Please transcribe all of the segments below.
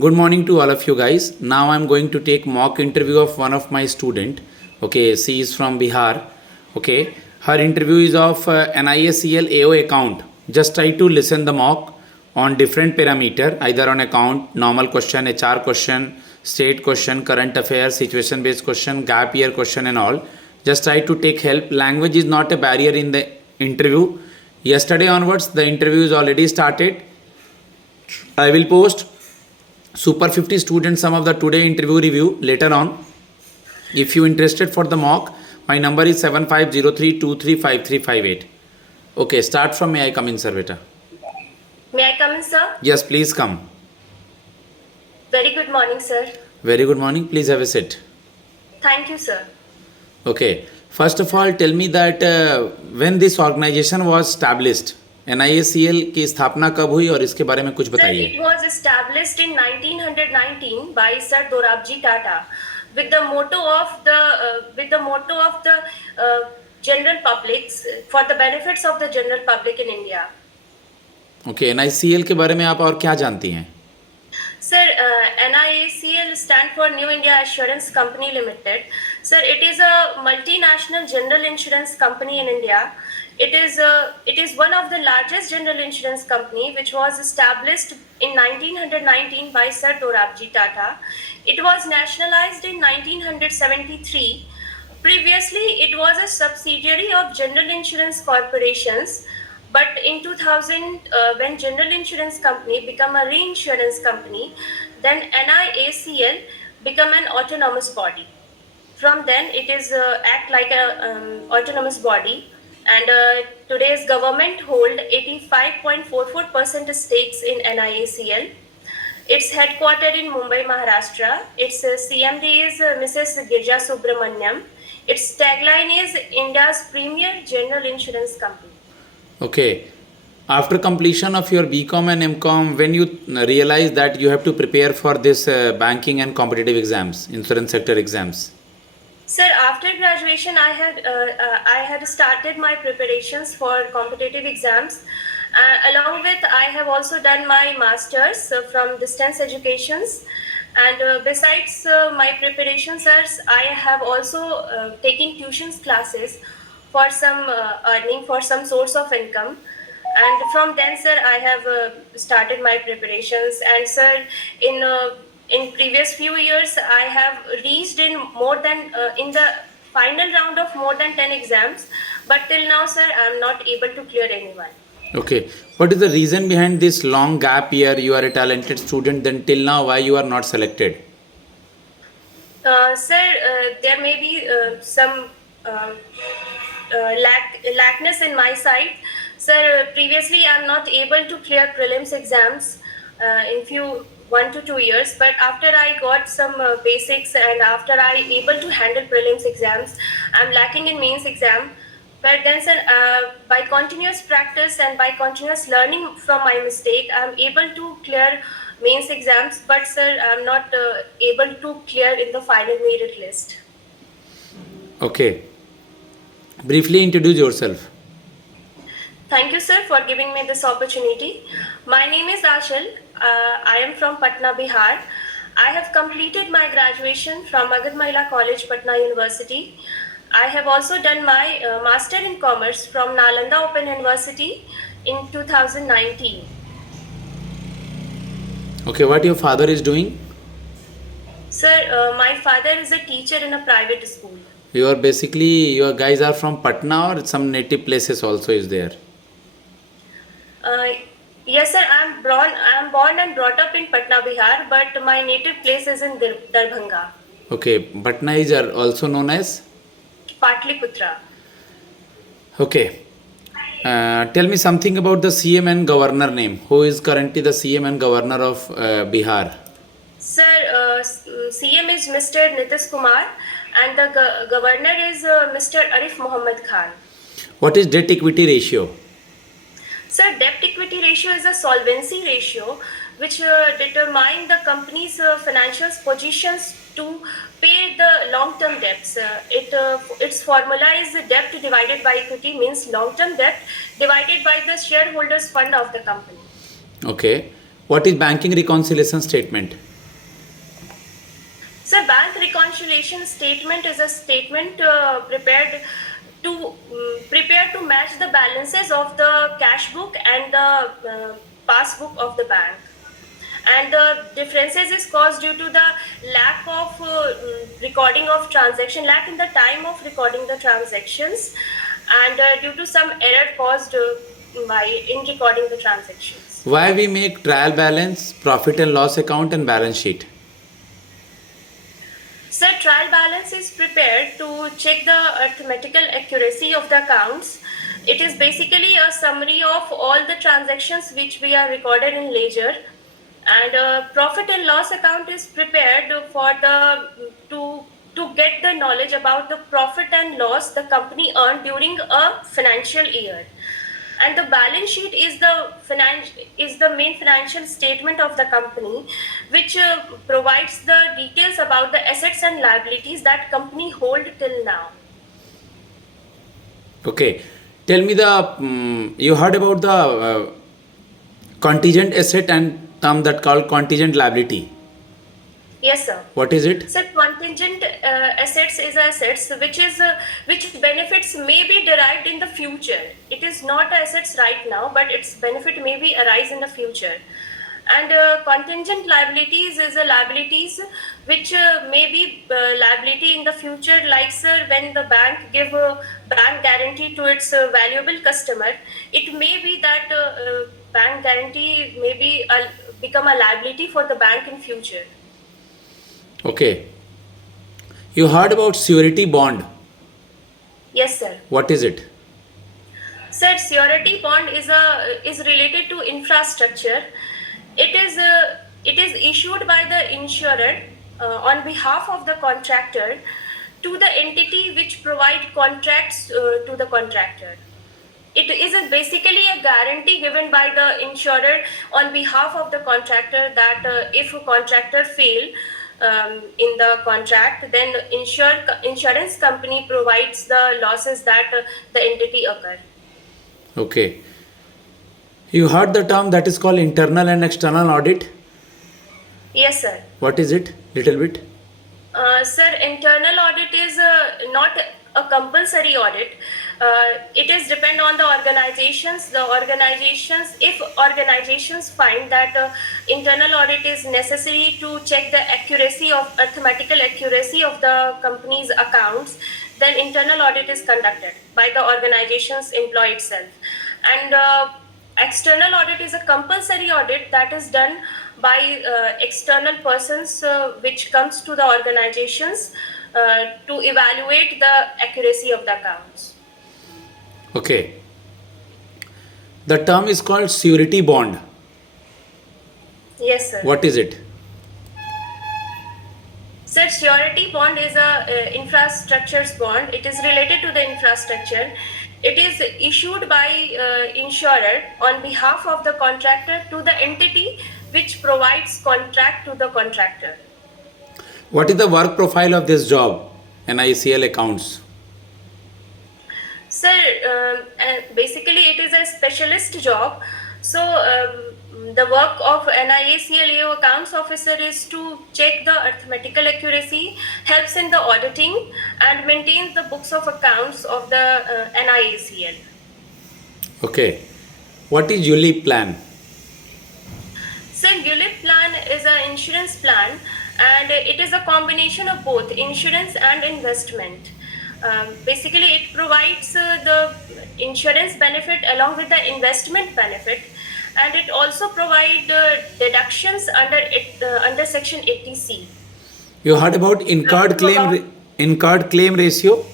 Good morning to all of you guys. Now I'm going to take mock interview of one of my student. Okay, she is from Bihar. Okay, her interview is of NISCL AO account. Just try to listen the mock on different parameter, either on account, normal question, HR question, state question, current affairs, situation based question, gap year question and all. Just try to take help. Language is not a barrier in the interview. Yesterday onwards the interview is already started. I will post Super 50 students some of the today interview review later on. If you interested for the mock, my number is 7503235358. Okay, start from may I come in, sir, beta? May I come in, sir? Yes, please come. Very good morning, sir. Very good morning. Please have a seat. Thank you, sir. Okay. First of all, tell me that when this organization was established, NISCL की स्थापना कब हुई और इसके बारे में कुछ Sir, बताइए. it was established in 1919 by Sir Dorabji Tata with the motto of the general public for the benefits of the general public in India. Okay, NICL के बारे में आप और क्या जानती हैं? Sir, NIACL stand for New India Assurance Company Limited. Sir, it is a multinational general insurance company in India. It is one of the largest general insurance company which was established in 1919 by Sir Dorabji Tata. It was nationalized in 1973. Previously, it was a subsidiary of General Insurance Corporations. But in 2000, when General Insurance Company became a reinsurance company, then NIACL became an autonomous body. From then, it is act like a autonomous body. And today's government hold 85.44% stakes in NIACL. It's headquartered in Mumbai, Maharashtra. Its CMD is Mrs. Girja Subramaniam. Its tagline is India's premier general insurance company. Okay. After completion of your BCom and MCom, when you realize that you have to prepare for this banking and competitive exams, insurance sector exams? Sir, after graduation, I had started my preparations for competitive exams. Along with, I have also done my masters from distance educations. And besides my preparations, sir, I have also taken tuitions classes for some earning, for some source of income. And from then, sir, I have started my preparations. And sir, in previous few years, I have reached in more than in the final round of more than 10 exams. But till now, sir, I am not able to clear anyone. Okay. What is the reason behind this long gap year? You are a talented student, then till now, why you are not selected? Sir, there may be some lackness in my side. Sir, previously I'm not able to clear prelims exams in few 1 to 2 years, but after I got some basics and after I able to handle prelims exams, I'm lacking in mains exam. But then, sir, by continuous practice and by continuous learning from my mistake, I'm able to clear mains exams. But sir, I'm not able to clear in the final merit list. Okay. Briefly introduce yourself. Thank you, sir, for giving me this opportunity. My name is Ashal. I am from Patna, Bihar. I have completed my graduation from Magad Mahila College, Patna University. I have also done my Master in Commerce from Nalanda Open University in 2019. Okay, what your father is doing? Sir, my father is a teacher in a private school. You are basically, your guys are from Patna or some native places also is there? Yes, sir, I am born and brought up in Patna, Bihar, but my native place is in Darbhanga. Okay, Patna is also known as? Patliputra. Okay. Tell me something about the CM and governor name. Who is currently the CM and governor of Bihar? Sir, CM is Mr. Nitish Kumar and the governor is Mr. Arif Muhammad Khan. What is debt equity ratio? Sir, debt equity ratio is a solvency ratio which determine the company's financial positions to pay the long-term debts. Its formula is debt divided by equity, means long-term debt divided by the shareholders fund of the company. Okay. What is banking reconciliation statement? So bank reconciliation statement is a statement prepared to match the balances of the cash book and the passbook of the bank. And the differences is caused due to the lack of recording of transaction, lack in the time of recording the transactions, and due to some error caused by in recording the transactions. Why we make trial balance, profit and loss account and balance sheet? So trial balance is prepared to check the arithmetical accuracy of the accounts. It is basically a summary of all the transactions which we are recorded in ledger, and profit and loss account is prepared for the to get the knowledge about the profit and loss the company earned during a financial year. And the balance sheet is the main financial statement of the company, which provides the details about the assets and liabilities that company hold till now. Okay. Tell me you heard about the contingent asset and term that called contingent liability. Yes, sir. What is it? So contingent assets is assets which benefits may be derived in the future. It is not assets right now, but its benefit may be arise in the future. And contingent liabilities is a liabilities which may be liability in the future, like sir, when the bank give a bank guarantee to its valuable customer, it may be that bank guarantee may be become a liability for the bank in future. Okay. You heard about surety bond. Yes, sir. What is it? Sir, surety bond is related to infrastructure. It is issued by the insurer on behalf of the contractor to the entity which provide contracts to the contractor. It is basically a guarantee given by the insurer on behalf of the contractor that if a contractor fail in the contract, then insurance company provides the losses that the entity occur. Okay. You heard the term that is called internal and external audit. Yes, sir. What is it? Little bit. Sir, internal audit is not a compulsory audit. It is depend on the organizations. If organizations find that internal audit is necessary to check the accuracy of arithmetical accuracy of the company's accounts, then internal audit is conducted by the organization's employee itself. And external audit is a compulsory audit that is done by external persons which comes to the organizations to evaluate the accuracy of the accounts. Okay. The term is called surety bond. Yes, sir. What is it? Sir, surety bond is a infrastructure's bond. It is related to the infrastructure. It is issued by insurer on behalf of the contractor to the entity which provides contract to the contractor. What is the work profile of this job? NICL accounts. Sir, basically it is a specialist job. So the work of NIACL accounts officer is to check the arithmetical accuracy, helps in the auditing, and maintains the books of accounts of the NIACL. Okay. What is ULIP plan? So ULIP plan is an insurance plan, and it is a combination of both insurance and investment. Basically, it provides the insurance benefit along with the investment benefit, and it also provides deductions under Section 80C. You heard about incurred claim ratio?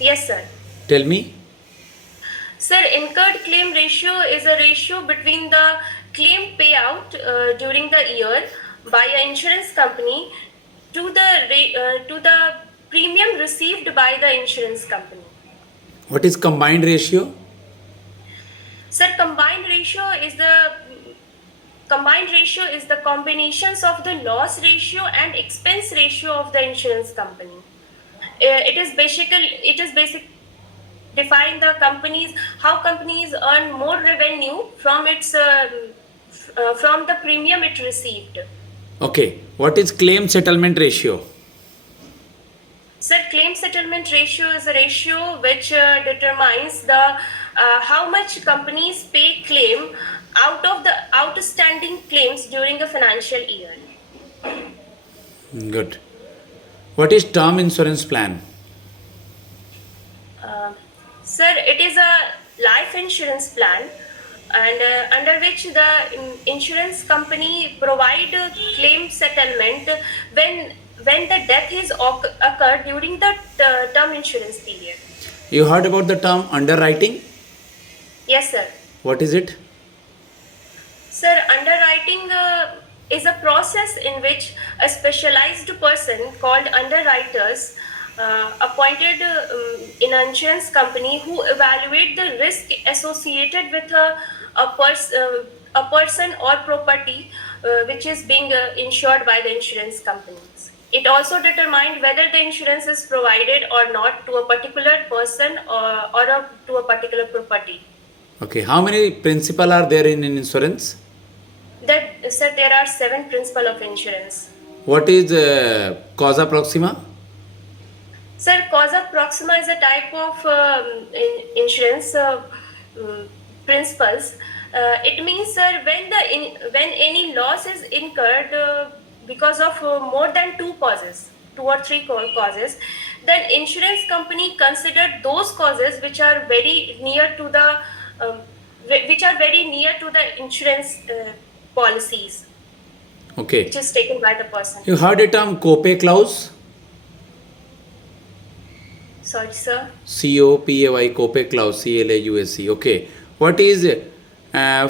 Yes, sir. Tell me. Sir, incurred claim ratio is a ratio between the claim payout during the year by an insurance company to the premium received by the insurance company. What is combined ratio? Sir, combined ratio is the combinations of the loss ratio and expense ratio of the insurance company. It is basic define the companies, how companies earn more revenue from its from the premium it received. Okay, what is claim settlement ratio? Sir, claim settlement ratio is a ratio which determines the how much companies pay claim out of the outstanding claims during a financial year. Good. What is term insurance plan? Sir, it is a life insurance plan, and under which the insurance company provide claim settlement when the death is occurred during the term insurance period. You heard about the term underwriting? Yes, sir. What is it? Sir, underwriting is a process in which a specialized person called underwriters appointed in an insurance company who evaluate the risk associated with a person or property which is being insured by the insurance companies. It also determined whether the insurance is provided or not to a particular person to a particular property. Okay, how many principal are there in insurance? Sir, there are 7 principles of insurance. What is causa proxima? Sir, causa proxima is a type of insurance principles. It means, sir, when any loss is incurred because of more than 2 or 3 causes, then insurance company consider those causes which are very near to the insurance policies Okay. which is taken by the person. You heard the term copay clause? Sorry, sir. COPAY, copay clause, CLAUSE. Okay. What is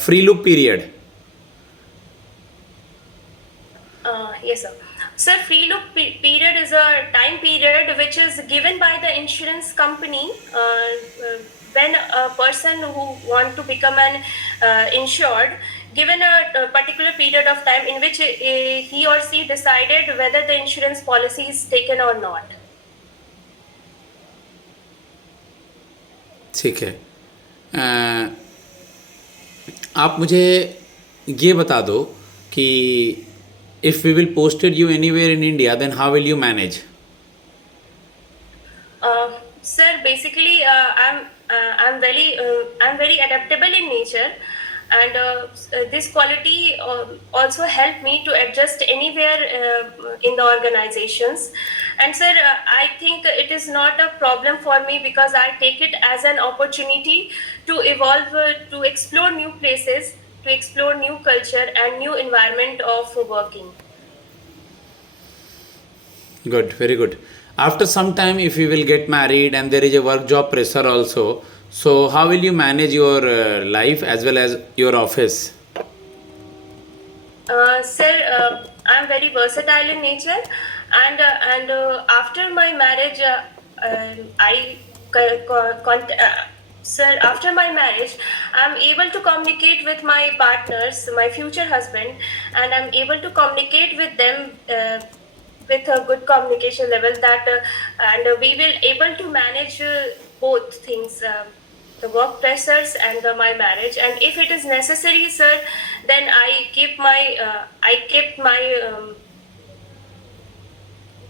free look period? Yes, sir. Sir, free look period is a time period which is given by the insurance company when a person who want to become an insured, given a particular period of time in which he or she decided whether the insurance policy is taken or not. ठीक है. आप मुझे ये बता दो कि if we will posted you anywhere in India, then how will you manage? Sir, basically, I'm very adaptable in nature, and this quality also helped me to adjust anywhere in the organizations. And sir, I think it is not a problem for me because I take it as an opportunity to evolve, to explore new places, to explore new culture and new environment of working. Good, very good. After some time, if you will get married and there is a work job pressure also, so how will you manage your life as well as your office? Sir, I'm very versatile in nature, and after my marriage, sir, after my marriage, I'm able to communicate with my partners, my future husband, and I'm able to communicate with them with a good communication level and we will able to manage both things. The work pressures and my marriage, and if it is necessary, sir, then I kept my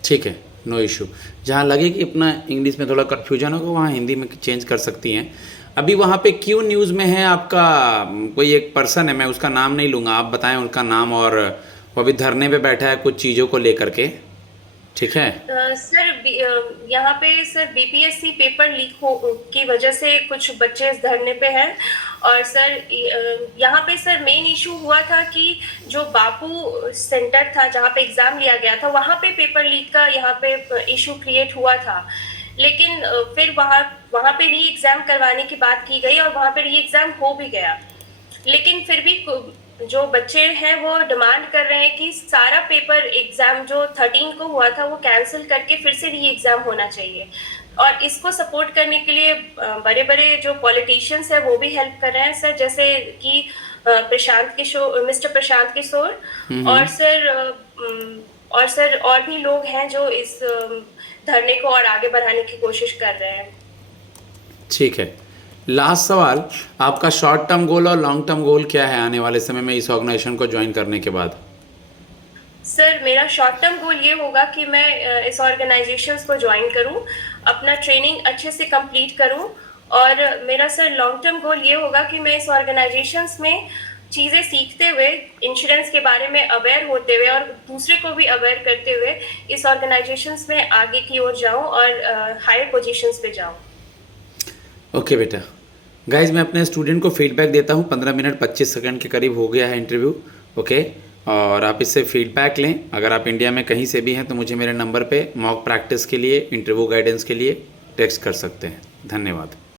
ठीक है, no issue. जहाँ लगे कि अपना English में थोड़ा confusion होगा वहाँ हिंदी में चेंज कर सकती हैं. अभी वहाँ पे क्यों न्यूज़ में है आपका कोई एक पर्सन है, मैं उसका नाम नहीं लूँगा, आप बताएं उनका नाम, और वो अभी धरने पे बैठा है कुछ चीज़ों को लेकर के. ठीक है. सर, यहाँ पे सर बीपीएससी पेपर लीक की वजह से कुछ बच्चे इस धरने पे हैं, और सर यहाँ पे सर मेन इशू हुआ था कि जो बापू सेंटर था जहाँ पे एग्जाम लिया गया था, वहाँ पे पेपर लीक का यहाँ पे इशू क्रिएट हुआ था. लेकिन फिर वहाँ पे री एग्जाम करवाने की बात की गई और वहाँ पे री एग्जाम हो भी गया. लेकिन फिर भी जो बच्चे हैं वो डिमांड कर रहे हैं कि सारा पेपर एग्जाम जो 13 को हुआ था वो कैंसिल करके फिर से री एग्जाम होना चाहिए. और इसको सपोर्ट करने के लिए बड़े बड़े जो पॉलिटिशियंस हैं वो भी हेल्प कर रहे हैं सर, जैसे कि मिस्टर प्रशांत किशोर, और सर और भी लोग हैं जो इस धरने को और आगे बढ़ाने की कोशिश कर रहे हैं. ठीक है. लास्ट सवाल, आपका शॉर्ट टर्म गोल और लॉन्ग टर्म गोल क्या है आने वाले समय में इस ऑर्गेनाइजेशन को ज्वाइन करने के बाद? सर मेरा शॉर्ट टर्म गोल ये होगा कि मैं इस ऑर्गेनाइजेशंस को ज्वाइन करूं, अपना ट्रेनिंग अच्छे से कंप्लीट करूं, और मेरा सर लॉन्ग टर्म गोल ये होगा कि मैं इस ऑर्गेनाइजेशंस में चीज़ें सीखते हुए, इंश्योरेंस के बारे में अवेयर होते हुए और दूसरे को भी अवेयर करते हुए इस ऑर्गेनाइजेशंस में आगे की ओर जाऊं और हायर पोजीशंस पे जाऊं। ओके बेटा। गाइज मैं अपने स्टूडेंट को फीडबैक देता हूँ, 15 मिनट 25 सेकंड के करीब हो गया है इंटरव्यू। ओके, और आप इससे फीडबैक लें। अगर आप इंडिया में कहीं से भी हैं तो मुझे मेरे नंबर पे मॉक प्रैक्टिस के लिए, इंटरव्यू गाइडेंस के लिए टेक्स्ट कर सकते हैं। धन्यवाद।